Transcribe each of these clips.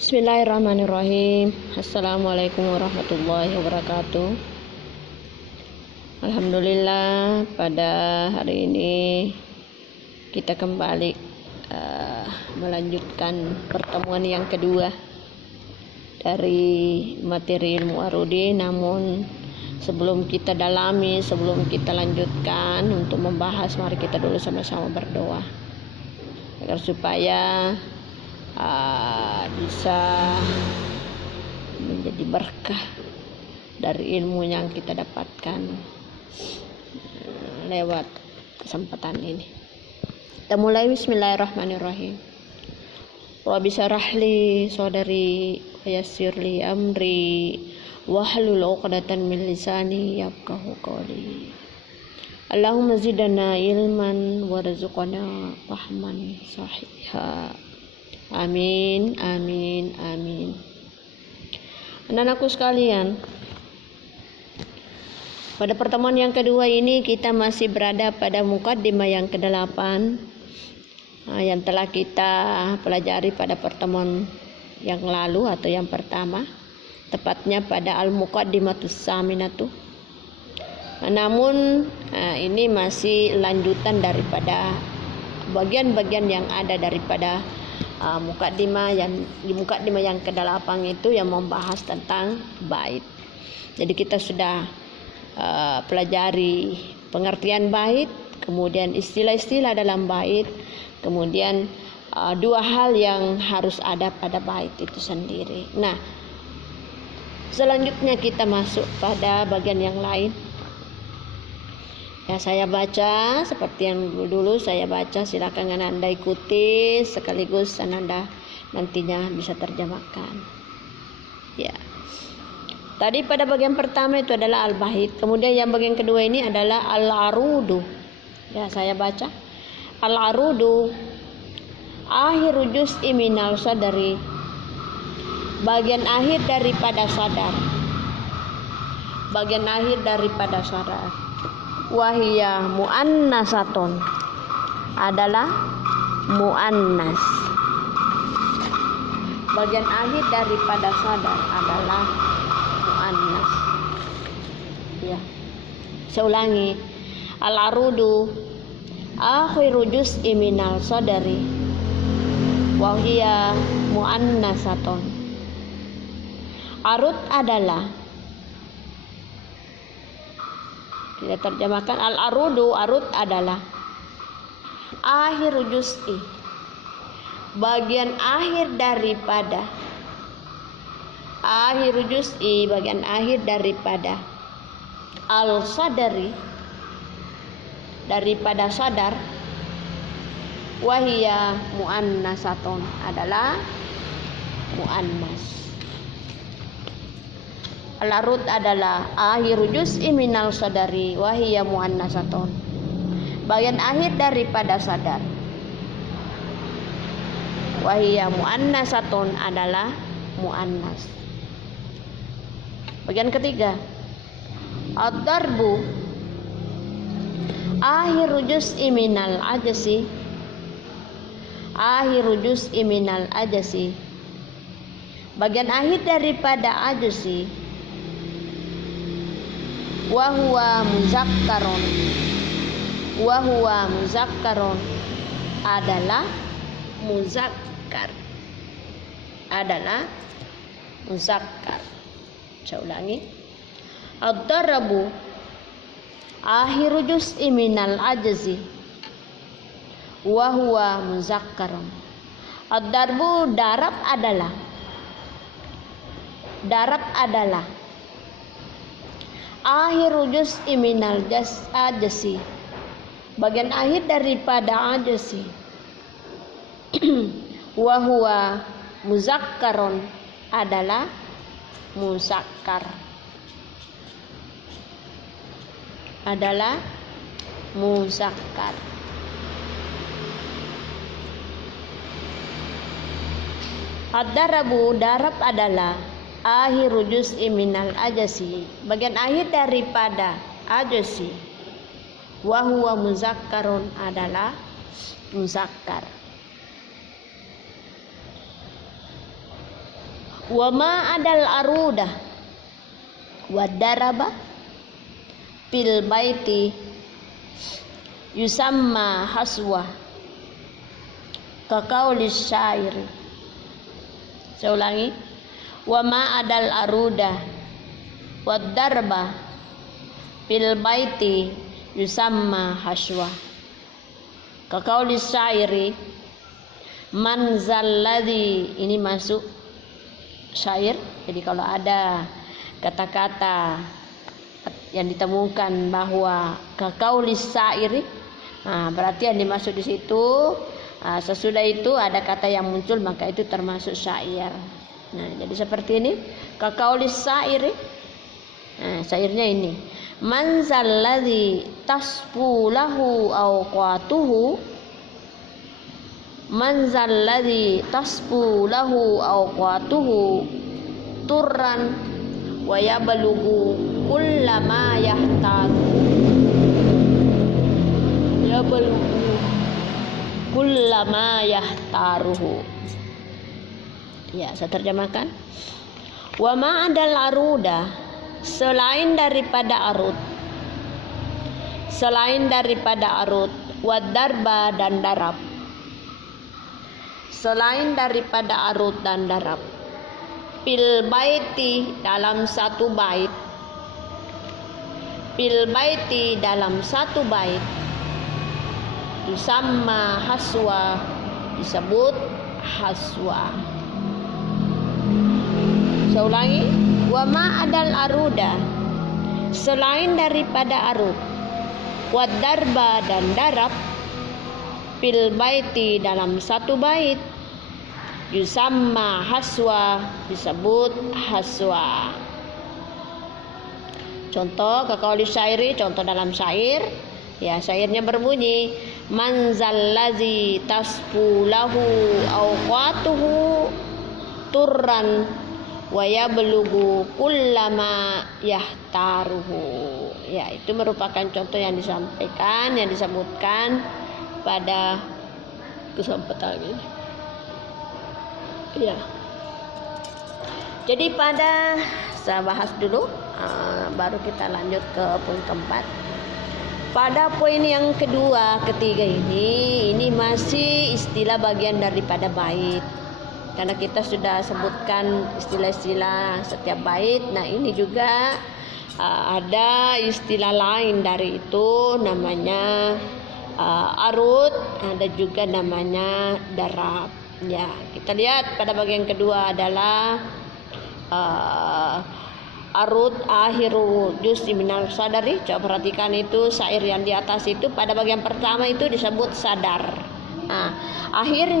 Bismillahirrahmanirrahim. Assalamualaikum warahmatullahi wabarakatuh. Alhamdulillah, pada hari ini kita kembali melanjutkan pertemuan yang kedua dari materi ilmu arudi. Namun sebelum kita dalami, sebelum kita lanjutkan untuk membahas, mari kita dulu sama-sama berdoa agar supaya bisa menjadi berkah dari ilmu yang kita dapatkan lewat kesempatan ini. Kita mulai. Bismillahirrahmanirrahim. Rabbi syrah li sadri wa yassir li amri wahlul 'uqdatam min lisani yafqahu qawli. Allahumma zidna ilman warzuqna fahman sahiha. Amin, amin, amin. Anak-anakku sekalian, pada pertemuan yang kedua ini kita masih berada pada mukaddimah yang ke-8 yang telah kita pelajari pada pertemuan yang lalu atau yang pertama, tepatnya pada al-muqaddimatus saminatu. Namun ini masih lanjutan daripada bagian-bagian yang ada daripada mukaddimah yang ke-8 itu yang membahas tentang bait. Jadi kita sudah pelajari pengertian bait, kemudian istilah-istilah dalam bait, kemudian dua hal yang harus ada pada bait itu sendiri. Nah, selanjutnya kita masuk pada bagian yang lain. Ya, saya baca seperti yang dulu saya baca, silakan Anda ikuti sekaligus Anda nantinya bisa terjemahkan. Ya. Tadi pada bagian pertama itu adalah al-bait, kemudian yang bagian kedua ini adalah al-arudu. Ya, saya baca. Al-arudu akhiru juz'i minal sadari, bagian akhir daripada sadar. Bagian akhir daripada sadar. Wahia muannasatun, adalah muannas. Bagian akhir daripada sadar adalah muannas. Ya. Saya ulangi. Al-arudu akhiru juz'i minal sadari wahia muannasatun. Arud adalah, kita terjemahkan al-arudu, arud adalah akhir juz'i, bagian akhir daripada, akhir juz'i, bagian akhir daripada al-sadari, daripada sadar. Wahia muannasatun, adalah muannas. Al-arud adalah akhiru juz'i minal sadari wahiyya muannasatun, bagian akhir daripada sadar. Wahiyya muannasatun adalah muannas. Bagian ketiga, ad-darbu akhiru juz'i minal ajasi, akhiru juz'i minal ajasi, bagian akhir daripada ajasi. Wahuwa muzakkarun, wahuwa muzakkarun, adalah muzakkar, adalah muzakkar. Saya ulangi. Ad-darabu akhiru juz'i minal ajzi wahuwa muzakkarun. Ad-darbu, darab adalah, darab adalah akhiru juz'i minal ajzi, bagian akhir daripada ajzi. Wa huwa muzakkarun, adalah muzakkar, adalah muzakkar. Ad-darabu, darab adalah akhiru juz'i minal ajasi, bagian akhir daripada ajasi. Wa huwa muzakkarun, adalah muzakkar. Wa ma adal aruda wa daraba fil baiti yusamma haswa ka qauli syairi. Saya ulangi. Wa ma adal aruda wa darba fil baiti yusamma haswa ka qauli syairi. Man zalladzi, ini masuk syair. Jadi kalau ada kata-kata yang ditemukan bahwa kakaulis syairi, nah, berarti yang dimaksud di situ sesudah itu ada kata yang muncul, maka itu termasuk syair. Nah, jadi seperti ini kakaulis syairi. Nah, syairnya ini, man zalladzi tasfu lahu awqatuhu, man zalladzi tasfu lahu awqatuhu turran wa yablughu kullama yahtadu, yablughu kullama yahtaruhu. Ya, saya terjemahkan. Wa ma adal aruda, selain daripada arud, selain daripada arud, wa darba dan darab, selain daripada arud dan darab, fil baiti dalam satu bait, fil baiti dalam satu bait, yusamma haswa, disebut haswa. Saya ulangi. Wa ma adal aruda, selain daripada arud, wa darba dan darab, fil baiti dalam satu bait, yusamma haswa, disebut haswa. Contoh kaqauli syairi, contoh dalam syair. Ya, syairnya berbunyi, man zalladzi tasfu lahu awqatuhu turran wa yablughu kullama yahtaruhu. Ya, itu merupakan contoh yang disampaikan, yang disebutkan pada kesempatan ini. Ya. Jadi saya bahas dulu, baru kita lanjut ke poin keempat. Pada poin yang kedua, ketiga ini masih istilah bagian daripada bait. Karena kita sudah sebutkan istilah-istilah setiap bait. Nah, ini juga ada istilah lain dari itu, namanya arud, ada juga namanya darab. Ya, kita lihat pada bagian kedua adalah arud akhiru juz'i minal sadari. Coba perhatikan itu syair yang di atas itu, pada bagian pertama itu disebut sadar. Nah, akhir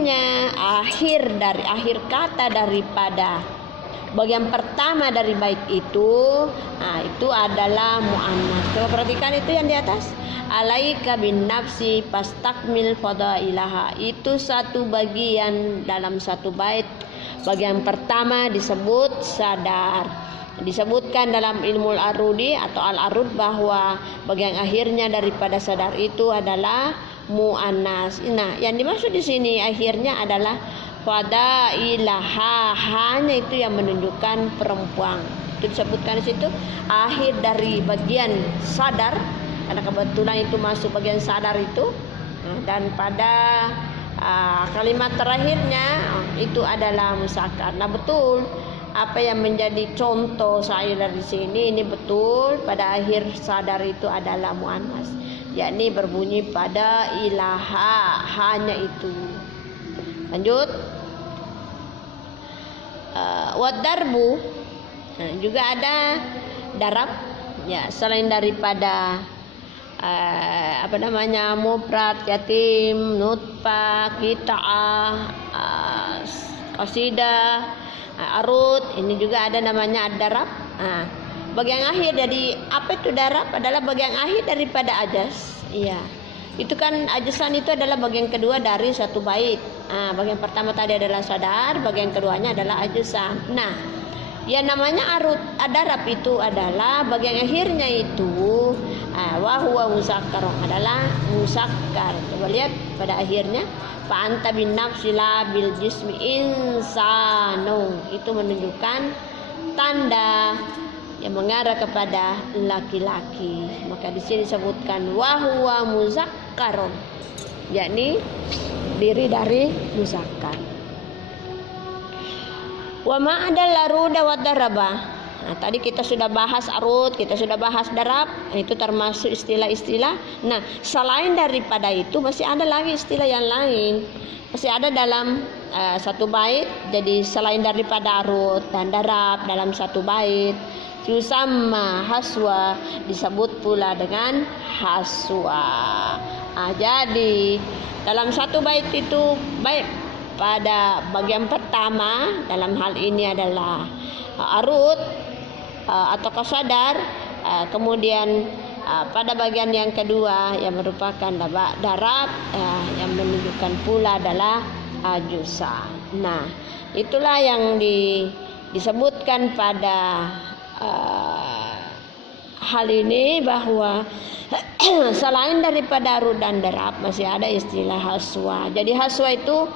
kata daripada bagian pertama dari bait itu, nah, itu adalah muannas. Coba perhatikan itu yang di atas. Alaika bin nafsi fastakmil fadailaha. Itu satu bagian dalam satu bait. Bagian pertama disebut sadar. Disebutkan dalam ilmu al-arudi atau al-arud bahwa bagian akhirnya daripada sadar itu adalah muannas. Nah, yang dimaksud di sini akhirnya adalah fadailaha, hanya itu yang menunjukkan perempuan. Itu disebutkan di situ akhir dari bagian sadar, karena kebetulan itu masuk bagian sadar itu. Dan pada kalimat terakhirnya itu adalah musakkar. Nah, betul apa yang menjadi contoh saya dari sini, ini betul pada akhir sadar itu adalah muannas, yakni berbunyi pada ilaha, hanya itu. Lanjut. Wadarbu, juga ada darab. Ya, selain daripada mufrad, yatim, nutfah, qita'ah, qasidah, arud, ini juga ada namanya ad-darab. Bagian akhir dari apa itu darab adalah bagian akhir daripada ajas. Iya. Itu kan ajasan itu adalah bagian kedua dari satu bait. Bagian pertama tadi adalah sadar, bagian keduanya adalah ajasan. Nah, yang namanya arud ad-darab itu adalah bagian akhirnya itu wa huwa musakkar, adalah musakkar. Coba lihat pada akhirnya fa anta bin nafsi la bil jismi insanu, itu menunjukkan tanda yang mengarah kepada laki-laki. Maka di sini disebutkan wa huwa muzakkarun, yakni diri dari muzakkar. Wa ma'adal laruda wa daraba. Nah, tadi kita sudah bahas arud, kita sudah bahas darab, itu termasuk istilah-istilah. Nah, selain daripada itu masih ada lagi istilah yang lain. Masih ada dalam satu bait. Jadi selain daripada arud dan darab dalam satu bait, yusamma haswa, disebut pula dengan haswa. Jadi dalam satu bait itu baik pada bagian pertama, dalam hal ini adalah arud atau qasadar, kemudian pada bagian yang kedua yang merupakan darab, yang menunjukkan pula adalah jusa. Nah, itulah yang disebutkan pada hal ini, bahwa selain daripada arud dan darab masih ada istilah haswa. Jadi haswa itu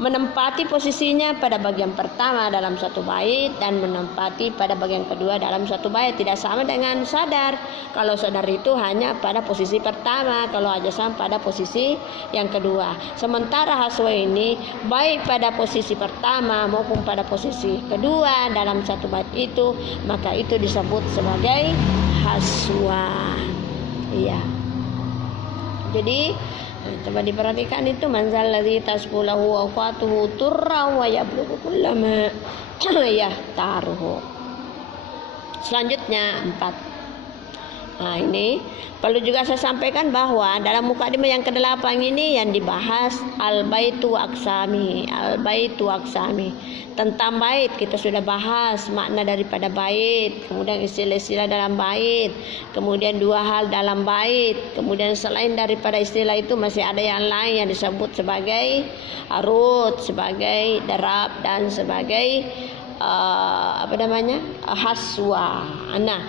menempati posisinya pada bagian pertama dalam satu bait dan menempati pada bagian kedua dalam satu bait. Tidak sama dengan sadar. Kalau sadar itu hanya pada posisi pertama, kalau ajazam pada posisi yang kedua. Sementara haswa ini baik pada posisi pertama maupun pada posisi kedua dalam satu bait itu, maka itu disebut sebagai haswa. Iya. Jadi coba diperhatikan itu, manzal ladzi tasqulahu awqatuhu turra wa yablughu kullama yahtaruhu. Selanjutnya 4. Nah, ini perlu juga saya sampaikan bahwa dalam mukadimah yang ke-8 ini yang dibahas al-baitu aqsami. Al-baitu aqsami. Tentang bait kita sudah bahas makna daripada bait, kemudian istilah-istilah dalam bait, kemudian dua hal dalam bait, kemudian selain daripada istilah itu masih ada yang lain yang disebut sebagai arud, sebagai darab dan sebagai haswa. Nah,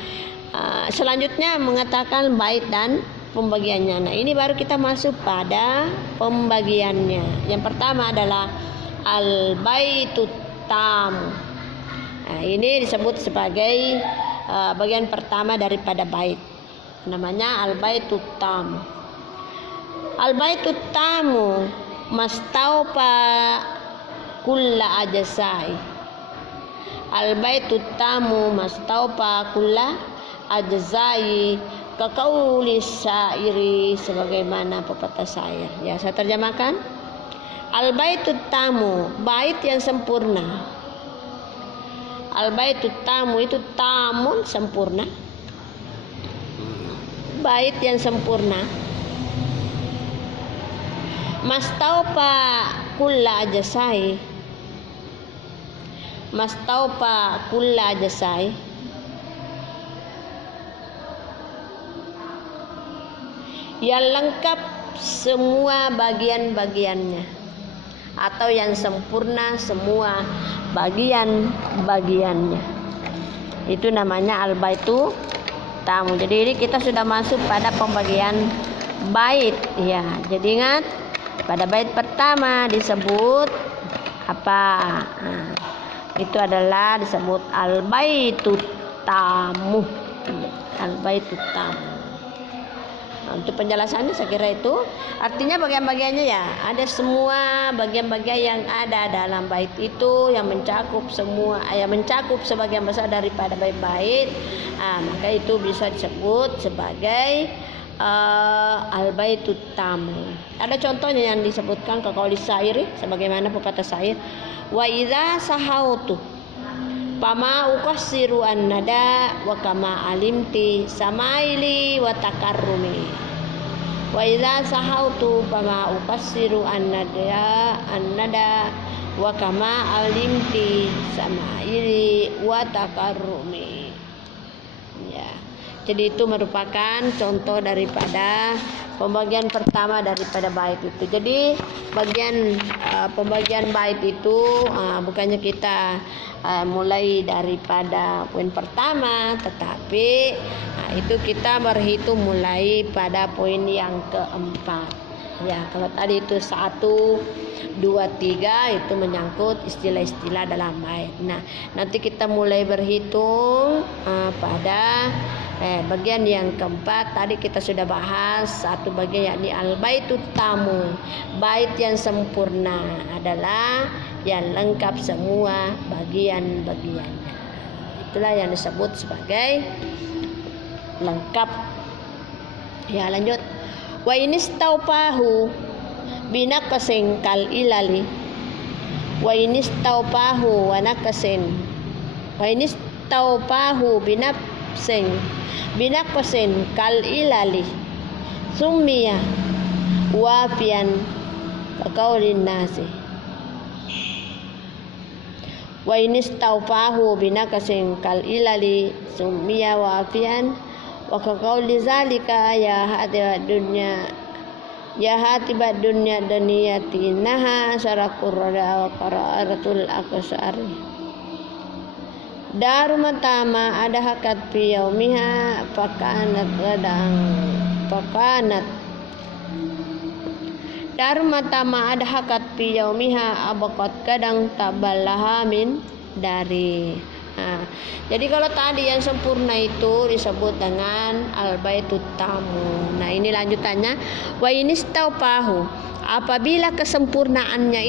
selanjutnya mengatakan bait dan pembagiannya. Nah, ini baru kita masuk pada pembagiannya. Yang pertama adalah al-baitut tamu. Nah, ini disebut sebagai bagian pertama daripada bait. Namanya al-baitut tamu. Al-baitut tamu mastaufa kulla ajasai. Al-baitut tamu mastaufa kulla ajzai kaqauli syairi, sebagaimana pepatah syair. Ya, saya terjemahkan. Al-baitut tamu, bait yang sempurna. Al-baitut tamu itu tamun, sempurna. Bait yang sempurna. Mastaufa kulla ajzai. Mastaufa kulla ajzai. Yang lengkap semua bagian-bagiannya, atau yang sempurna semua bagian-bagiannya. Itu namanya al-baitu tamu. Jadi ini kita sudah masuk pada pembagian bait ya. Jadi ingat, pada bait pertama disebut apa? Nah, itu adalah disebut al-baitu tamu. Al-baitu tamu. Untuk penjelasannya saya kira itu artinya bagian-bagiannya ya, ada semua bagian-bagian yang ada dalam bait itu yang mencakup semua, yang mencakup sebagian besar daripada bait-bait. Maka itu bisa disebut sebagai al-baitut tamu. Ada contohnya yang disebutkan ke qauli syairi, sebagaimana pepatah syair, wa idza sahautu pama uqassiru an-nada wa kama alimti samaili wa takarrumi. Wa idza sahautu pama uqassiru an-nada wa kama alimti samaili wa takarrumi. Ya. Jadi itu merupakan contoh daripada pembagian pertama daripada bait itu. Jadi pembagian bait itu bukannya kita mulai daripada poin pertama, tetapi itu kita berhitung mulai pada poin yang keempat. Ya, kalau tadi itu 1, 2, 3 itu menyangkut istilah-istilah dalam bait. Nah, nanti kita mulai berhitung pada bagian yang keempat. Tadi kita sudah bahas satu bagian, yakni al-baitut tamu. Bait yang sempurna adalah yang lengkap semua bagian-bagiannya. Itulah yang disebut sebagai lengkap. Ya, lanjut. Wa inistaupahu binaqasin kal ilali. Wa inistaupahu wa naqasin. Wa inistaupahu binaqasin kal ilali. Summiya wafian kaqaulin nasi. Wa inistaupahu binaqasin kal ilali summiya wafian wa kaqauli zalika ya hatibad dunya daniyati naha syarakur rada wa qararatul aqsari. Daru matama ada hakat fi yaumiha pakanat daru matama ada hakat fi yaumiha abaqat kadang taballaha min dari. Nah, jadi kalau tadi yang sempurna itu disebut dengan al-baitut tamu. Nah, ini lanjutannya. Wa inistaupahu, apabila kesempurnaannya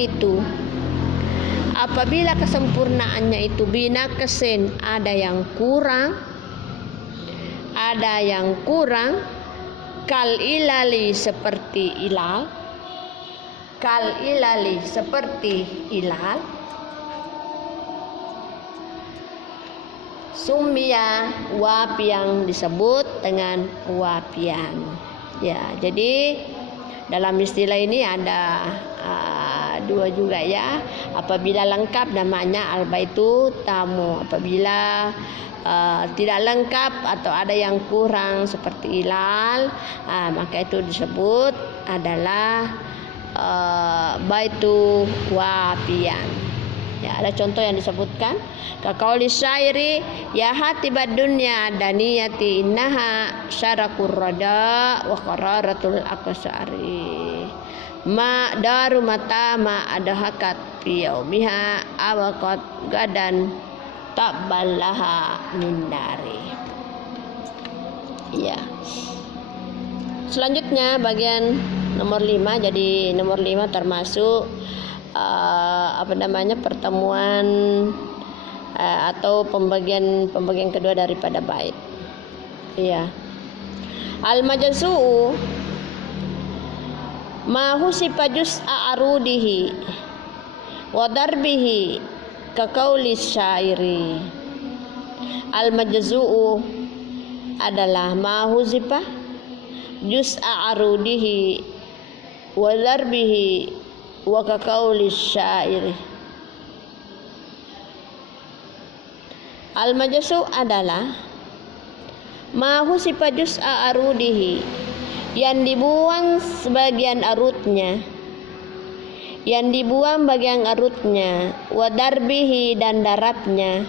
itu binaqasin, ada yang kurang, kal ilali seperti ilal, sumia wapian disebut dengan wapian. Ya, jadi dalam istilah ini ada dua juga ya. Apabila lengkap namanya al-baitu tamu. Apabila tidak lengkap atau ada yang kurang seperti ilal, maka itu disebut adalah baitu wapian. Ya, ada contoh yang disebutkan. Kaqauli syairi ya hatibad dunya daniyati innaha syarakur rada wa qararatul aqsari. Ma daru mata ma ada hakat fi yaumiha awaqat gadan taballaha min dari. Ya. Selanjutnya bagian nomor 5. Jadi nomor 5 termasuk pertemuan atau pembagian kedua daripada bait. Iya. Al-majzu'u ma husifa juz'a arudihi wa darbihi ka qauli syairi. Al-majzu'u adalah ma husifa juz'a arudihi wa darbihi wa ka qauli syairi. Al-majzu adalah ma husifa juz'a arudihi, yang dibuang sebagian arutnya, wa darbihi dan darabnya.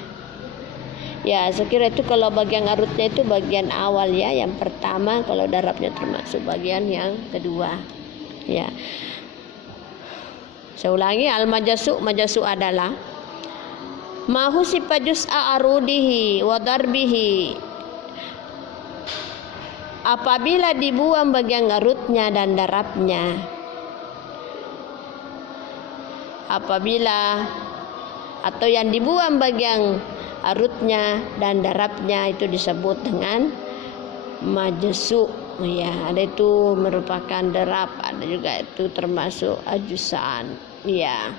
Ya, sekira itu kalau bagian arutnya itu bagian awal ya, yang pertama. Kalau darabnya termasuk bagian yang kedua. Ya. Saya ulangi, al-majzu adalah ma husifa juz'a arudihi wa darbihi, apabila dibuang bagian arutnya dan darabnya. Atau yang dibuang bagian arutnya dan darabnya itu disebut dengan majzu. Ya, ada itu merupakan darab, ada juga itu termasuk ajusan. Ya.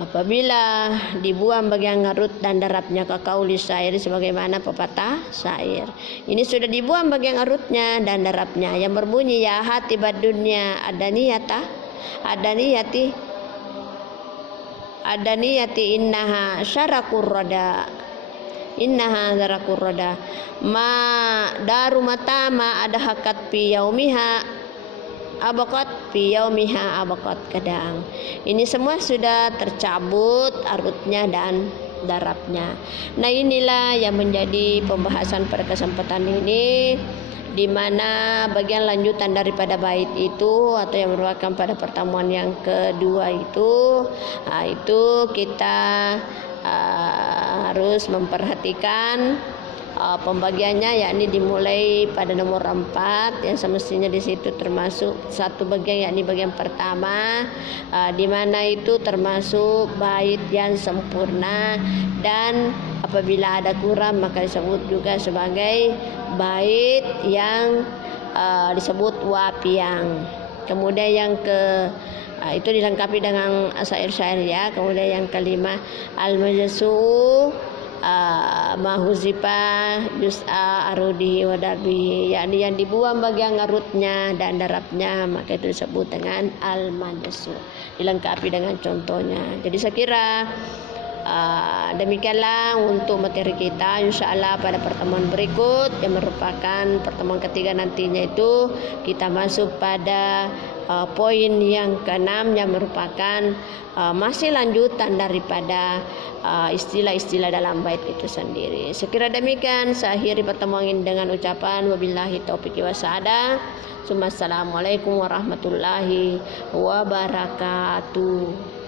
Apabila dibuang bagian arut dan darabnya ke qauli syair, sebagaimana pepatah syair. Ini sudah dibuang bagian arutnya dan darabnya yang berbunyi ya hatibad dunya adaniyati innaha syarakur rada ma daru matama ada hakat fi yaumiha abaqat kadang. Ini semua sudah tercabut arutnya dan darabnya. Nah, inilah yang menjadi pembahasan pada kesempatan ini. di mana bagian lanjutan daripada bait itu atau yang merupakan pada pertemuan yang kedua itu, kita harus memperhatikan pembagiannya, yakni dimulai pada nomor 4 yang semestinya di situ termasuk satu bagian, yakni bagian pertama, di mana itu termasuk bait yang sempurna, dan apabila ada kurang maka disebut juga sebagai bait yang disebut wapiang. Kemudian yang itu dilengkapi dengan syair-syair ya. Kemudian yang kelima, al-majzu mahuzipa juz'a arudi wa darbihi, yakni yang dibuang bagian ngarutnya dan darabnya, maka itu disebut dengan al-majzu, dilengkapi dengan contohnya. Jadi saya kira demikianlah untuk materi kita. Insyaallah pada pertemuan berikut yang merupakan pertemuan ketiga nantinya itu kita masuk pada poin yang ke-6 yang merupakan masih lanjutan daripada istilah-istilah dalam bait itu sendiri. Sekira demikian, saya akhiri pertemuan ini dengan ucapan wabillahi taufiq wassalaam. Assalamualaikum warahmatullahi wabarakatuh.